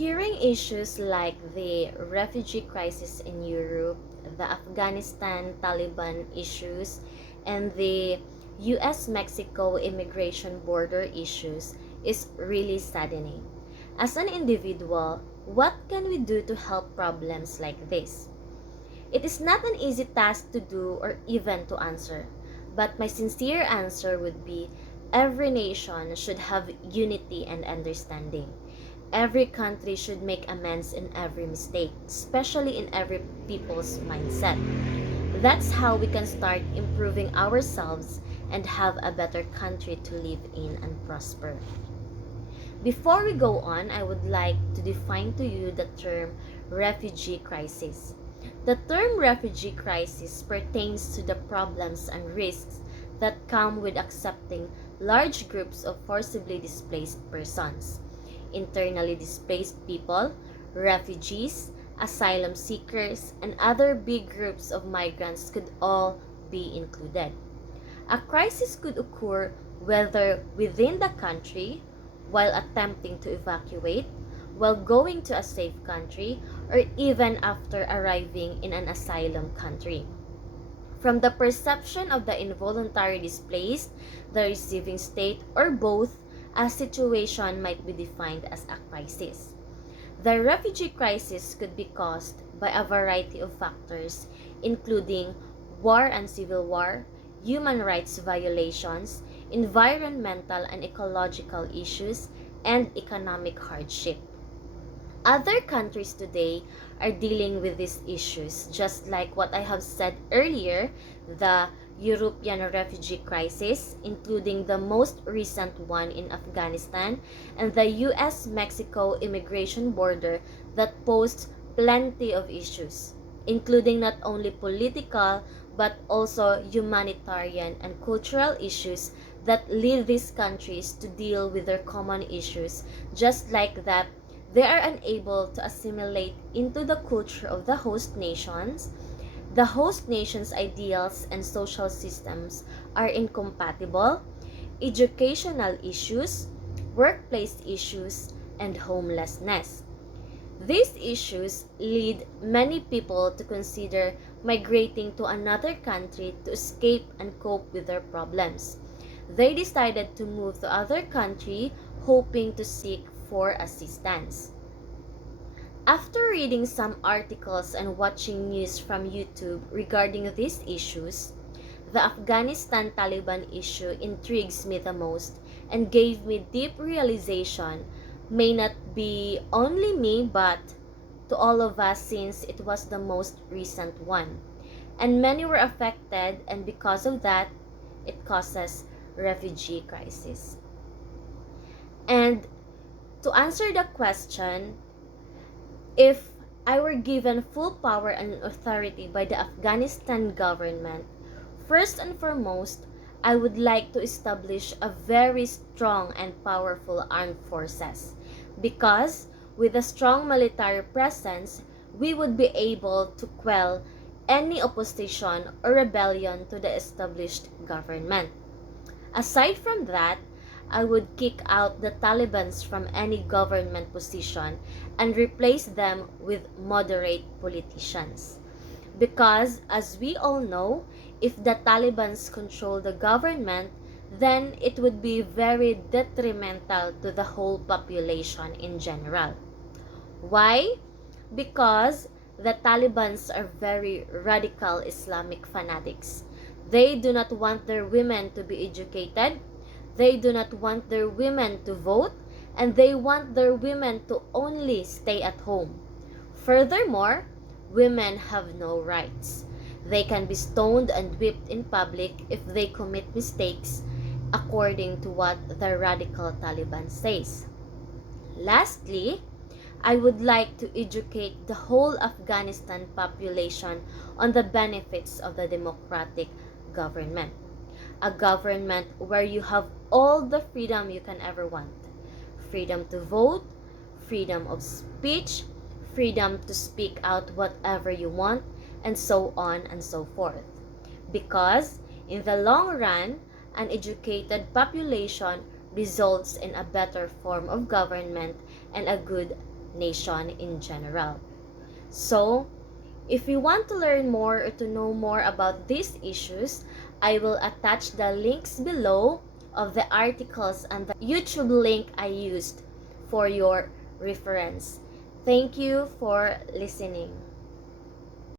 Hearing issues like the refugee crisis in Europe, the Afghanistan Taliban issues, and the US Mexico immigration border issues is really saddening. As an individual, what can we do to help problems like this? It is not an easy task to do or even to answer, but my sincere answer would be every nation should have unity and understanding. Every country should make amends in every mistake, especially in every people's mindset. That's how we can start improving ourselves and have a better country to live in and prosper. Before we go on, I would like to define to you the term refugee crisis. The term refugee crisis pertains to the problems and risks that come with accepting large groups of forcibly displaced persons, internally displaced people, refugees, asylum seekers, and other big groups of migrants could all be included. A crisis could occur whether within the country, while attempting to evacuate, while going to a safe country, or even after arriving in an asylum country. From the perception of the involuntary displaced, the receiving state, or both, a situation might be defined as a crisis. The refugee crisis could be caused by a variety of factors, including war and civil war, human rights violations, environmental and ecological issues, and economic hardship. Other countries today are dealing with these issues, just like what I have said earlier, the European refugee crisis, including the most recent one in Afghanistan, and the US Mexico immigration border that posed plenty of issues, including not only political but also humanitarian and cultural issues that lead these countries to deal with their common issues, just like that they are unable to assimilate into the culture of the host nations. The host nation's ideals and social systems are incompatible, educational issues, workplace issues, and homelessness. These issues lead many people to consider migrating to another country to escape and cope with their problems. They decided to move to other country hoping to seek for assistance. After reading some articles and watching news from YouTube regarding these issues, the Afghanistan Taliban issue intrigues me the most and gave me deep realization, may not be only me but to all of us since it was the most recent one. And many were affected, and because of that, it causes refugee crisis. And to answer the question, if I were given full power and authority by the Afghanistan government, first and foremost, I would like to establish a very strong and powerful armed forces because with a strong military presence, we would be able to quell any opposition or rebellion to the established government. Aside from that, I would kick out the Talibans from any government position and replace them with moderate politicians. Because, as we all know, if the Talibans control the government, then it would be very detrimental to the whole population in general. Why? Because the Talibans are very radical Islamic fanatics. They do not want their women to be educated, they do not want their women to vote, and they want their women to only stay at home. Furthermore, women have no rights. They can be stoned and whipped in public if they commit mistakes, according to what the radical Taliban says. Lastly, I would like to educate the whole Afghanistan population on the benefits of the democratic government. A government where you have all the freedom you can ever want. Freedom to vote, freedom of speech, freedom to speak out whatever you want, and so on and so forth. Because in the long run, an educated population results in a better form of government and a good nation in general. So, if you want to learn more or to know more about these issues, I will attach the links below of the articles and the YouTube link I used for your reference. Thank you for listening.